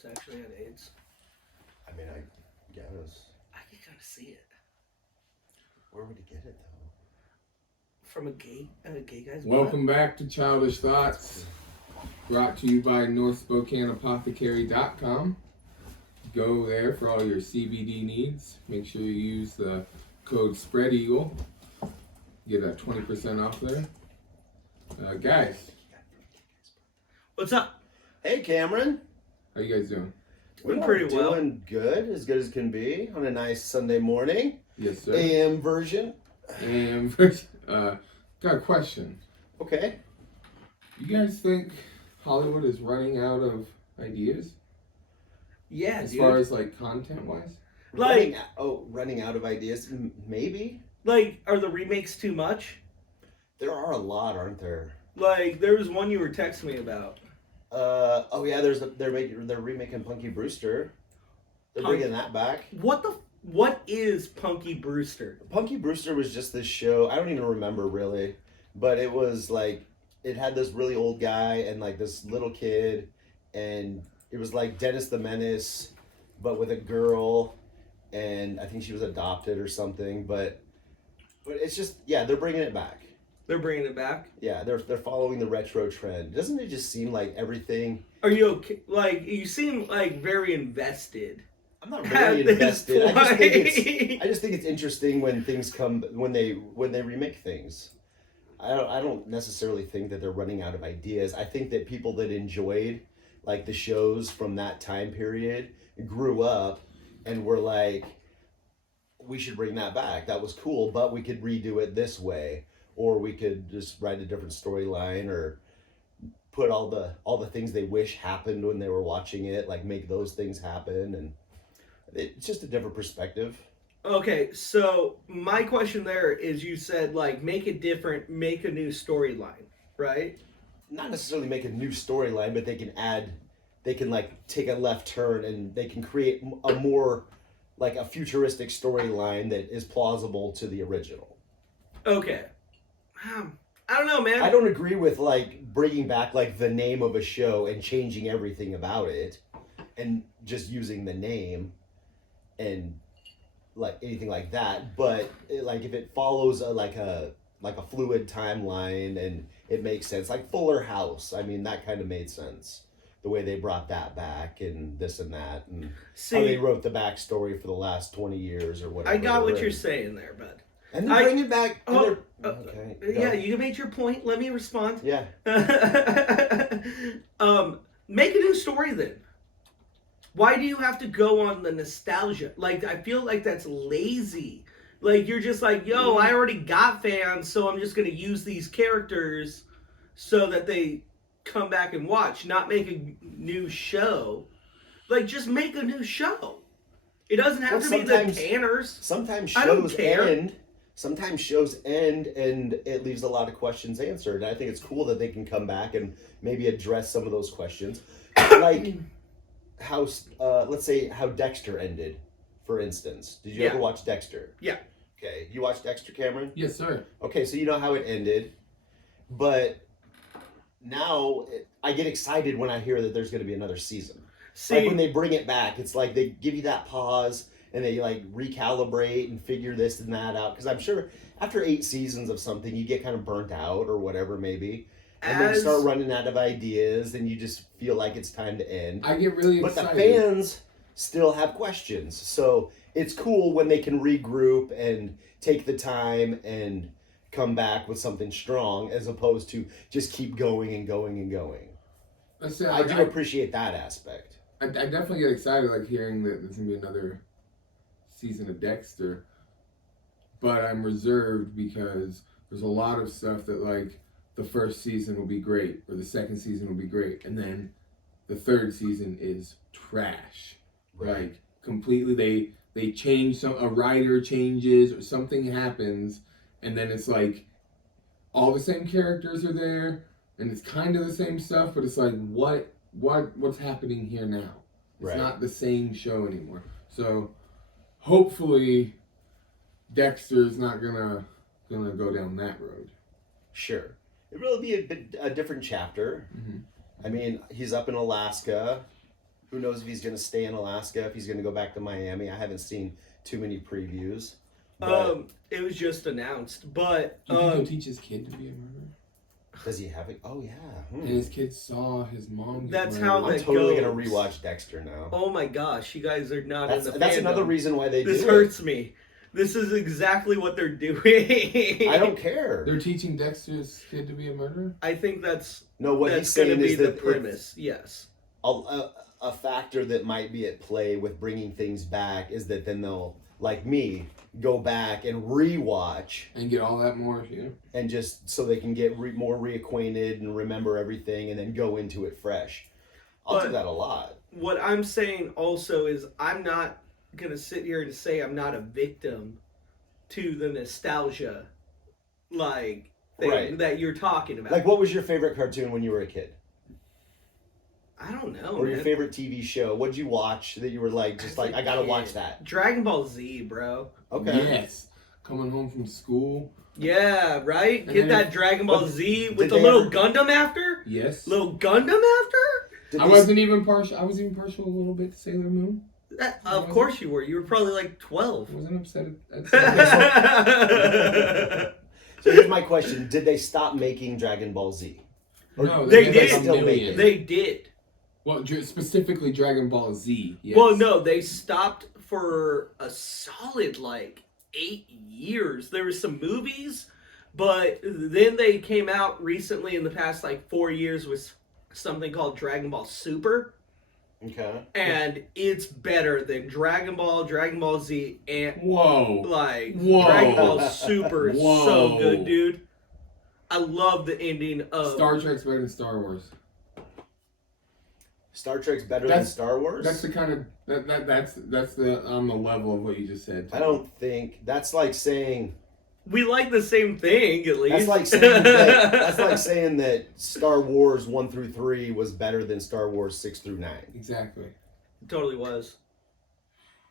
Phelps actually had AIDS? I mean, I guess. I could kind of see it. Where would he get it, though? From a gay guy's Welcome back to Childish Thoughts, brought to you by NorthSpokaneApothecary.com. Go there for all your CBD needs. Make sure you use the code SPREADEAGLE. Get a 20% off there. Guys. What's up? Hey, Cameron. How you guys doing? Doing pretty well. Doing good as can be on a nice Sunday morning. Yes, sir. AM version. And first, got a question. Okay. You guys think Hollywood is running out of ideas? Yeah, As dude. far as like content-wise? Like, running out of ideas? Maybe. like, are the remakes too much? There are a lot, aren't there? Like, there was one you were texting me about. Oh yeah, they're remaking Punky Brewster. They're bringing that back. What is Punky Brewster? Punky Brewster was just this show. I don't even remember really, but it was like it had this really old guy and like this little kid, and it was like Dennis the Menace, but with a girl, and I think she was adopted or something. But it's just they're bringing it back. They're bringing it back? Yeah, they're following the retro trend. Doesn't it just seem like everything? Are you okay? Like, you seem like very invested. I'm not very invested. I just think it's interesting when things come when they remake things. I don't necessarily think that they're running out of ideas. I think that people that enjoyed like the shows from that time period grew up and were like, we should bring that back. That was cool, but we could redo it this way, or we could just write a different storyline, or put all the things they wish happened when they were watching it, like make those things happen. And it's just a different perspective. Okay, so my question there is, you said like make it different, make a new storyline, right? Not necessarily make a new storyline, but they can like take a left turn and they can create a more like a futuristic storyline that is plausible to the original. Okay. I don't know, man. I don't agree with like bringing back like the name of a show and changing everything about it and just using the name and like anything like that, but like if it follows a fluid timeline and it makes sense, like Fuller House, I mean that kind of made sense, the way they brought that back and this and that, and how they wrote the backstory for the last 20 years or whatever. I got what you're saying there, bud. And then bring it back. Okay. Yeah, you made your point. Let me respond. Yeah. Make a new story then. Why do you have to go on the nostalgia? Like, I feel like that's lazy. Like, you're just like, yo, I already got fans, so I'm just going to use these characters so that they come back and watch, not make a new show. Like, just make a new show. It doesn't have to be the Tanners. Sometimes shows end. Sometimes shows end and it leaves a lot of questions answered. And I think it's cool that they can come back and maybe address some of those questions. Like let's say how Dexter ended, for instance. Did you ever watch Dexter? Yeah. Okay. You watched Dexter, Cameron? Yes, sir. Okay, so you know how it ended. But now I get excited when I hear that there's going to be another season. Like when they bring it back, it's like they give you that pause and they like recalibrate and figure this and that out. Because I'm sure after 8 seasons of something, you get kind of burnt out or whatever maybe. And then you start running out of ideas and you just feel like it's time to end. I get really excited. But the fans still have questions. So it's cool when they can regroup and take the time and come back with something strong as opposed to just keep going and going and going. I do appreciate that aspect. I definitely get excited like hearing that there's going to be another season of Dexter. But I'm reserved because there's a lot of stuff that like the first season will be great or the second season will be great. And then the third season is trash. Right. Like completely they change a writer changes or something happens and then it's like all the same characters are there and it's kind of the same stuff, but it's like what's happening here now? It's not the same show anymore. So hopefully Dexter's not gonna go down that road. Sure. It will be a different chapter. Mm-hmm. I mean, he's up in Alaska. Who knows if he's going to stay in Alaska, if he's going to go back to Miami. I haven't seen too many previews. But It was just announced, but You think he'll teach his kid to be a murderer? does he have it? Oh, yeah. And his kid saw his mom get That's murdered. how I'm that totally goes. going to rewatch Dexter now. Oh my gosh, you guys are not That's in the that's fandom. another reason why they This do hurts me. This is exactly what they're doing. it. I don't care. They're teaching Dexter's kid to be a murderer? I think that's No, what that's he's going to saying be is the that premise. Yes. a factor that might be at play with bringing things back is that then they'll, like me, go back and rewatch And get all that more, and just so they can get more reacquainted and remember everything and then go into it fresh. I'll do But- that a lot. What I'm saying also is I'm not going to sit here and say I'm not a victim to the nostalgia like thing Right. that you're talking about. Like, what was your favorite cartoon when you were a kid? I don't know. Or your man. favorite TV show? What'd you watch that you were like, just like, I gotta watch that? Dragon Ball Z, bro. Okay. Yes. Coming home from school. Yeah, right? And Get then- that Dragon Ball but Z did with the they little ever- Gundam after? Yes. Little Gundam after? Did I they- wasn't even partial. I was even partial a little bit to Sailor Moon. Of course you were. You were probably like 12. I wasn't upset at Sailor Moon. So here's my question: did they stop making Dragon Ball Z? Or No, They made did. like a Still make million. it. They did. Well, specifically Dragon Ball Z. Yes. Well, no, they stopped for a solid like 8 years. There were some movies, but then they came out recently in the past like 4 years with something called Dragon Ball Super, Okay. and it's better than Dragon Ball Z, and Whoa. like Whoa. Dragon Ball Super is so Whoa. good, dude. I love the ending of Star Trek's better than Star Wars. Star Trek's better than That's- Star Wars. That's the kind of that's the on the level of what you just said. I don't think that's like saying We like the same thing, at least. that's like saying that Star Wars 1 through 3 was better than Star Wars 6 through 9. Exactly. Totally was.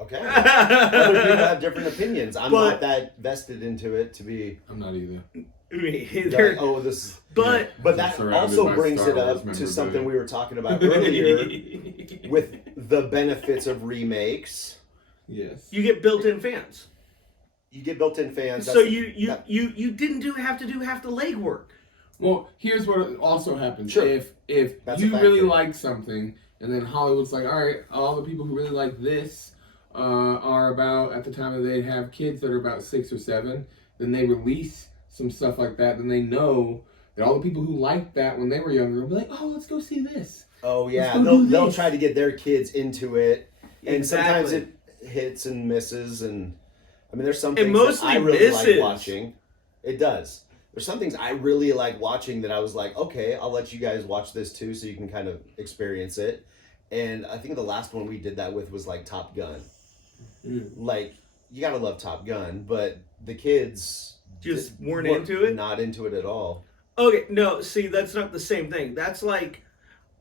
Okay. Other people have different opinions. I'm But- not that vested into it to be I'm not either. Me like, either. oh, this. But But that Surrounded also by brings Star it Wars up to memorabilia. something we were talking about earlier with the benefits of remakes. Yes. you get built-in fans. You get built-in fans. So that's- you that- didn't have to do half the legwork. Well, here's what also happens. Sure. If That's a you really factor. like something, and then Hollywood's like, all right, all the people who really like this are about, at the time that they have kids that are about 6 or 7, then they release some stuff like that, then they know that all the people who liked that when they were younger will be like, oh, let's go see this. Oh yeah, Let's go do they'll this. try to get their kids into it, and sometimes Exactly. it hits and misses. And I mean, there's some It things that mostly I really like misses. watching. It does. There's some things I really like watching that I was like, okay, I'll let you guys watch this too, so you can kind of experience it. And I think the last one we did that with was like Top Gun. Like, you gotta love Top Gun, but the kids Just weren't were into it? Not into it at all. Okay, no, see, that's not the same thing. That's like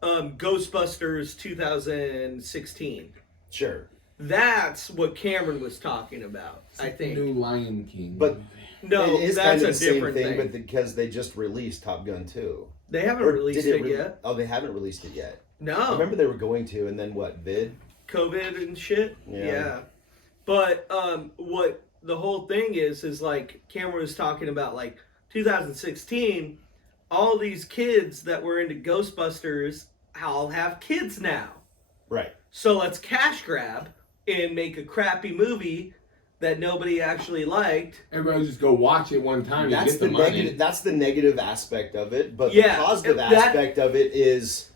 Ghostbusters 2016. Sure. That's what Cameron was talking about, It's I like the think. new Lion King. But No, it is that's kind of a the same different thing, thing. but because they just released Top Gun 2. They haven't Or released did it re- yet. Oh, they haven't released it yet. I No. remember they were going to, and then what? Vid? COVID and shit. Yeah. But what the whole thing is like Cameron was talking about, like 2016, all these kids that were into Ghostbusters all have kids now. Right. So let's cash grab and make a crappy movie that nobody actually liked. everybody just go watch it one time and That's get the the money. negative. That's the negative aspect of it. But Yeah, the positive that- aspect of it is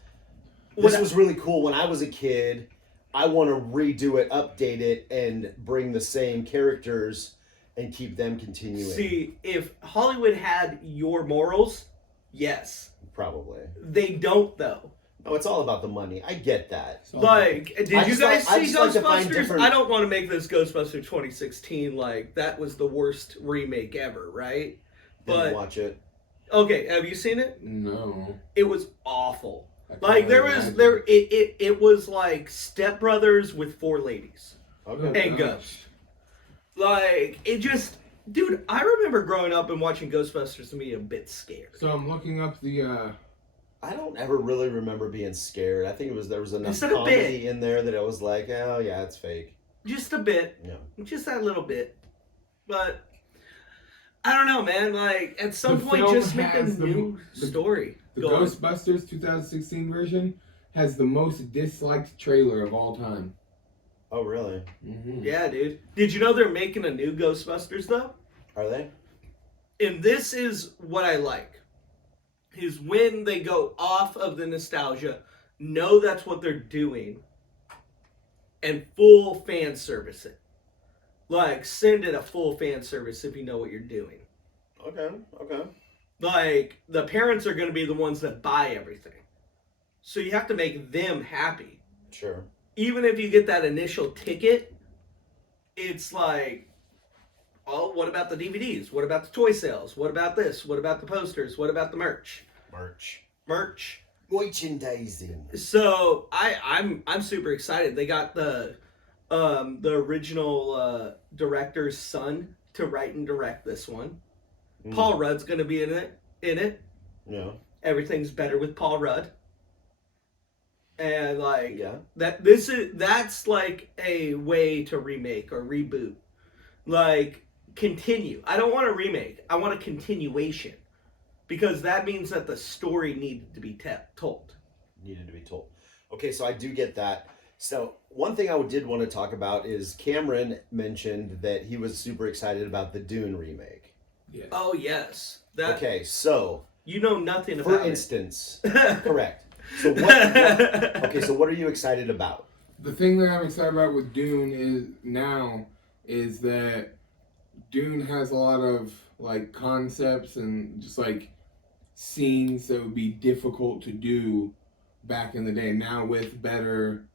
What this I- was really cool. When I was a kid, I want to redo it, update it, and bring the same characters and keep them continuing. See, if Hollywood had your morals, yes. Probably. They don't, though. No, it's all about the money. I get that. So, Like, did I you just guys like- I see just like to find Ghostbusters? different- I don't want to make this Ghostbusters 2016 like that was the worst remake ever, right? Didn't But watch it. okay, have you seen it? no. It was awful. I can't Like there really was imagine. it was like Step Brothers with 4 ladies Okay. and Ghost. Like it just, dude. I remember growing up and watching Ghostbusters and being a bit scared. So I'm looking up the I don't ever really remember being scared. I think there was enough Just a comedy bit. in there that I was like, oh yeah, it's fake. Just a bit. Yeah. Just that little bit. But I don't know, man. Like at some The point, film just make a has new story. The Go on. Ghostbusters 2016 version has the most disliked trailer of all time. Oh really? Mm-hmm. Yeah, dude. Did you know they're making a new Ghostbusters though? Are they? And this is what I like. Is when they go off of the nostalgia, know that's what they're doing, and full fan service it. Like, send it a full fan service if you know what you're doing. Okay. Like, the parents are going to be the ones that buy everything. So you have to make them happy. Sure. Even if you get that initial ticket, it's like, oh, what about the DVDs? What about the toy sales? What about this? What about the posters? What about the merch? Merch. Merchandising. So I'm super excited. They got the original director's son to write and direct this one. Paul Rudd's gonna be in it. Yeah. Everything's better with Paul Rudd. And like Yeah. that's like a way to remake or reboot. Like continue. I don't want a remake. I want a continuation. Because that means that the story needed to be told. Needed to be told. Okay, so I do get that. So one thing I did want to talk about is Cameron mentioned that he was super excited about the Dune remake. Yeah. Oh yes. Okay, so you know nothing about for instance, correct. So what are you excited about? The thing that I'm excited about with Dune is that Dune has a lot of like concepts and just like scenes that would be difficult to do back in the day. Now with better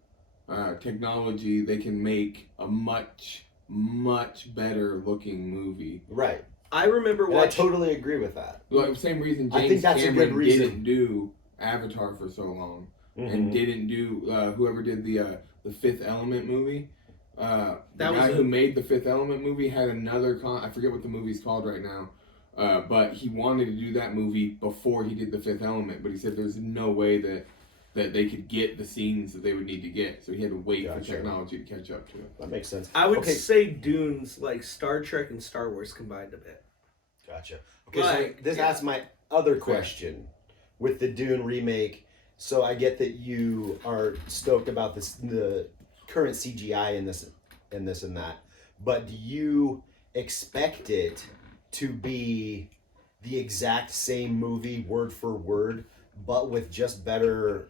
technology, they can make a much better looking movie. Right. I remember And watching. I totally agree with that. Like same reason I think James that's a good Cameron reason. didn't do Avatar for so long, and didn't do whoever did the Fifth Element movie. The guy who made the Fifth Element movie had another I forget what the movie's called right now, but he wanted to do that movie before he did the Fifth Element, but he said there's no way that they could get the scenes that they would need to get, so he had to wait for technology to catch up to it. That makes sense. I would say Dune's like Star Trek and Star Wars combined a bit. Gotcha. Okay, so this asks my other question with the Dune remake. So I get that you are stoked about the current CGI in this and that, but do you expect it to be the exact same movie word for word, but with just better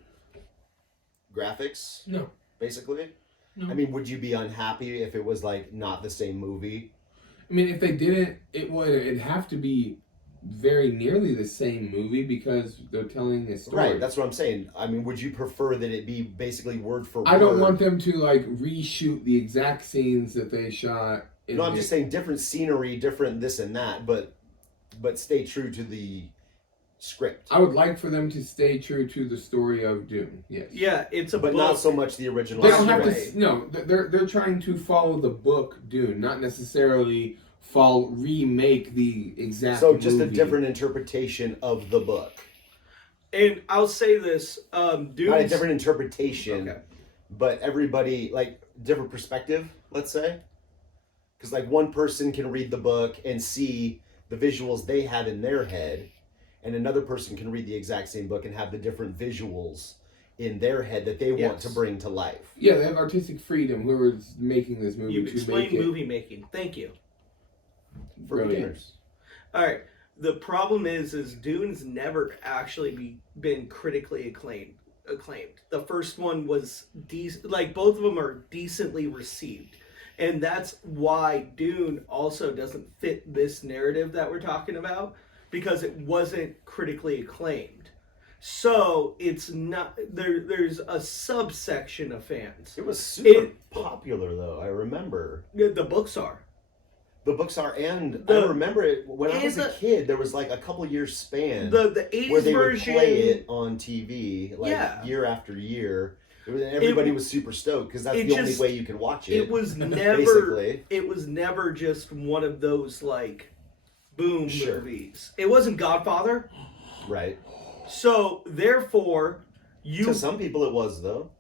graphics? No. Basically? No. I mean, would you be unhappy if it was like not the same movie? I mean, if they didn't, it'd have to be very nearly the same movie because they're telling a story. Right, that's what I'm saying. I mean, would you prefer that it be basically word for word? I don't want them to like reshoot the exact scenes that they shot. No, I'm just saying different scenery, different this and that, but stay true to the script. I would like for them to stay true to the story of Dune. Yes. Yeah, it's a but book. not so much the original. They don't have story. to. No, they're trying to follow the book Dune, not necessarily remake the exact. So just movie. a different interpretation of the book. And I'll say this, Dune's... Not a different interpretation, Okay. but everybody, like, different perspective, let's say. Because, like, one person can read the book and see the visuals they have in their head, and another person can read the exact same book and have the different visuals in their head that they want to bring to life. Yeah, they have artistic freedom. Whoever's making this movie You've to explained make it. movie making. Thank you. For beginners. All right. The problem is Dune's never actually been critically acclaimed. The first one was like both of them are decently received, and that's why Dune also doesn't fit this narrative that we're talking about because it wasn't critically acclaimed. So it's not there. There's a subsection of fans. It was super popular, though. I remember The books are. the books are, and I remember it when I was a kid. There was like a couple years span The 80s where they version would play it on TV, like year after year. Everybody was super stoked because that's the only way you could watch it. It was never. basically. It was never just one of those like boom movies. It wasn't Godfather. Right. So therefore, To some people, it was though.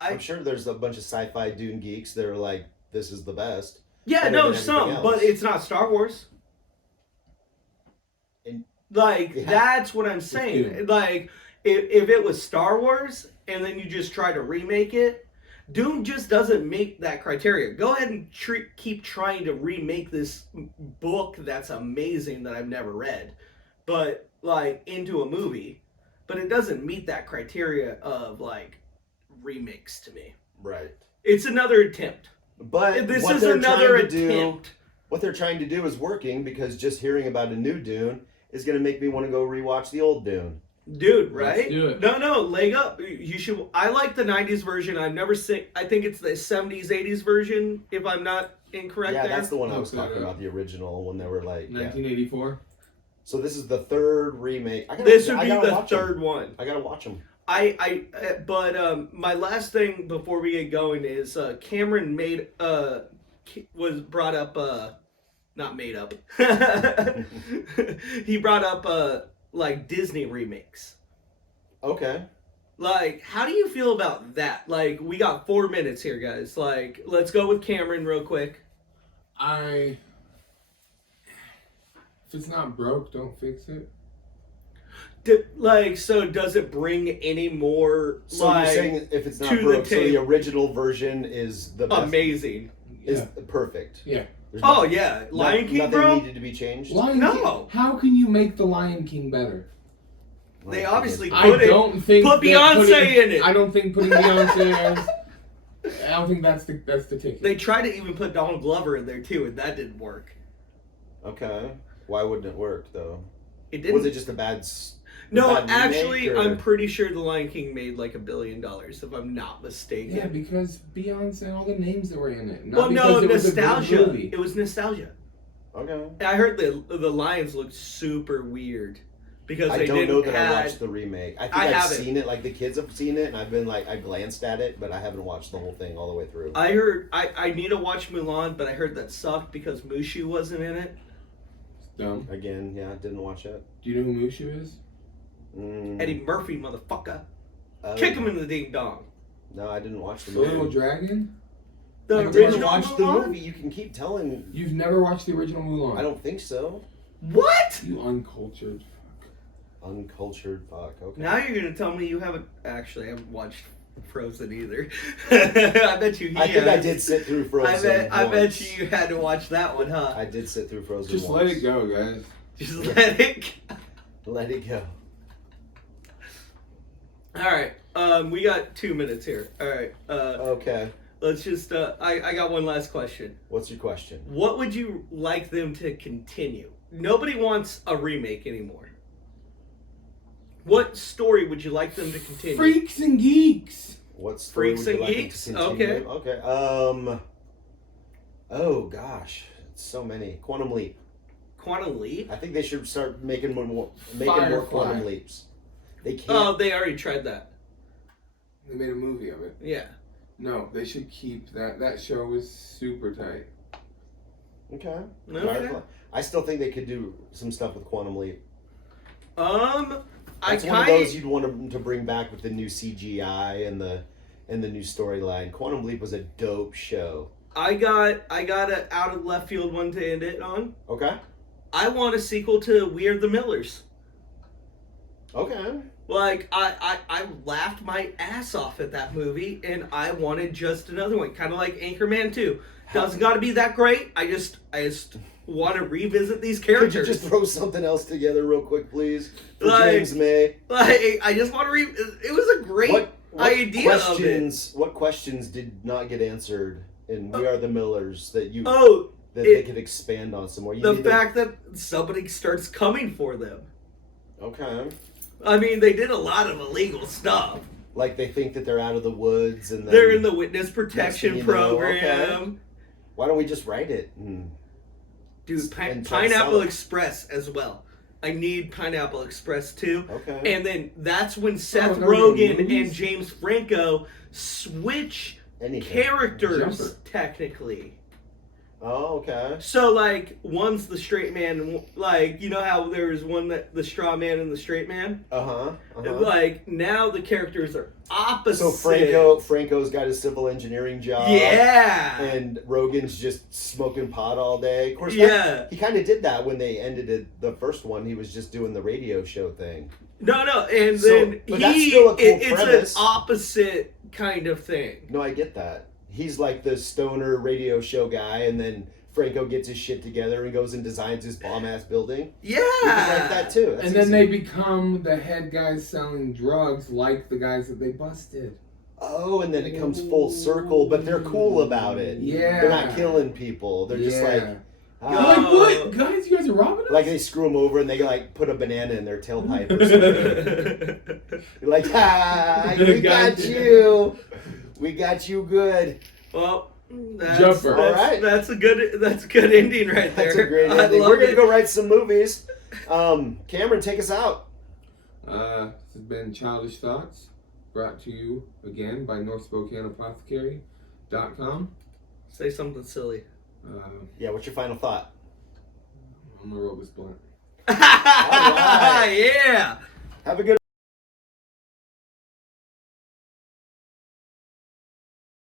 I'm sure there's a bunch of sci-fi Dune geeks that are like, "This is the best." Yeah, better no, than some, everything but else. it's not Star Wars. And- Like, Yeah. that's what I'm Dune. saying. Like, if it was Star Wars and then you just try to remake it, Dune just doesn't meet that criteria. Go ahead and keep trying to remake this book that's amazing that I've never read, but, like, into a movie. But it doesn't meet that criteria of, like, remakes to me. Right. It's another attempt. But This what is they're another trying to do, attempt. what they're trying to do is working, because just hearing about a new Dune is going to make me want to go rewatch the old Dune. Dude, Let's right? do it. No, leg up. You should. I like the '90s version. I've never seen. I think it's the '70s, '80s version. If I'm not incorrect, Yeah, there. that's the one I was Look that talking up. about, the original, when they were like, yeah. 1984. So this is the third remake. This would I be gotta the watch 'em. third one. I gotta watch them. But my last thing before we get going is Cameron was brought up not made up. He brought up like Disney remakes. Okay. Like, how do you feel about that? Like, we got 4 minutes here, guys. Like, let's go with Cameron real quick. If it's not broke, don't fix it. So does it bring any more, So like, you're saying if it's not to the broke, so the table. original version is the best, amazing? is Yeah. perfect. Yeah. There's Oh, yeah. Lion King, nothing bro? needed to be changed. Lion No. King. How can you make the Lion King better? They obviously I put it. don't think Put that Beyonce in it. I don't think putting Beyonce as. I don't think that's the ticket. They tried to even put Donald Glover in there, too, and that didn't work. Okay. Why wouldn't it work though? It didn't. Was it just a bad? No, bad remake, actually, or- I'm pretty sure The Lion King made like $1 billion, if I'm not mistaken. Yeah, because Beyonce, all the names that were in it. Not Well, no, because it was a good nostalgia. movie. It was nostalgia. Okay. And I heard the lions looked super weird because I they don't didn't know that I have. watched the remake. I think I I've haven't. seen it. Like the kids have seen it, and I've been like, I glanced at it, but I haven't watched the whole thing all the way through. I heard I need to watch Mulan, but I heard that sucked because Mushu wasn't in it. It's dumb. Again, yeah, didn't watch it. Do you know who Mushu is? Eddie Murphy, motherfucker, Oh. kick him in the ding dong. No, I didn't watch the The Little movie. Dragon? The I I didn't didn't original watch the Mulan? movie. You can keep telling. You've never watched the original Mulan? I don't think so. What? You uncultured fuck. Uncultured fuck. Okay. Now you're gonna tell me you haven't actually. I haven't watched Frozen either. I bet you. I think I has. did sit through Frozen. I bet once. you had to watch that one, huh? I did sit through Frozen. Just once. let it go, guys. Just let it go. Let it go. All right. We got 2 minutes here. All right. Okay. Let's just. I got one last question. What's your question? What would you like them to continue? Nobody wants a remake anymore. What story would you like them to continue? Freaks and geeks. What story Freaks would you and like it to Geeks? continue? Okay. Oh gosh, it's so many. Quantum Leap. Quantum Leap? I think they should start making more Firefly. quantum leaps. They can't. Oh, they already tried that. They made a movie of it. Yeah. No, they should keep that. That show was super tight. Okay. Okay. Firefly. I still think they could do some stuff with Quantum Leap. I It's one of kind those you'd want them to bring back with the new CGI and the new storyline. Quantum Leap was a dope show. I got a out of left field one to end it on. Okay. I want a sequel to We Are the Millers. Okay. Like, I laughed my ass off at that movie, and I wanted just another one. Kind of like Anchorman 2. Doesn't got to be that great. I just want to revisit these Could characters. you just throw something else together real quick, please? For Like- James May. Like, I just want to it was a great What idea questions? What questions did not get answered in We Are the Millers that you of it. that they could expand on some more? You The need to- fact that somebody starts coming for them. Okay. I mean, they did a lot of illegal stuff. Like they think that they're out of the woods and then, They're in the witness Next thing protection you know, program. Why don't we just write it? Dude, And try to Pineapple sell it. Express as well. I need Pineapple Express too. Okay. And then that's when Seth they're doing Rogen and movies? James Franco switch Anything. characters, Jumper. technically. Oh, okay. So like one's the straight man, like you know how there was one that the straw man and the straight man. Like now the characters are opposite. So Franco's got his civil engineering job. Yeah. And Rogan's just smoking pot all day. Of course, yeah. He kind of did that when they ended the first one. He was just doing the radio show thing. No, and then but that's still a cool it's premise. an opposite kind of thing. No, I get that. He's like the stoner radio show guy, and then Franco gets his shit together and goes and designs his bomb-ass building. Yeah. We can write that too. That's and then easy. they become the head guys selling drugs like the guys that they busted. Oh, and then it comes full circle, but they're cool about it. Yeah. They're not killing people. They're just like... You're like, what? Guys, you guys are robbing us? Like they screw them over and they like put a banana in their tailpipe or something. Like, we got you. We got you good. Well, Jumper. All right. That's a good ending right there. That's a great ending. We're gonna go write some movies. Cameron, take us out. This has been Childish Thoughts, brought to you again by NorthSpokaneApothecary.com. Say something silly. Yeah, what's your final thought? I'm gonna roll this blunt. Yeah. Have a good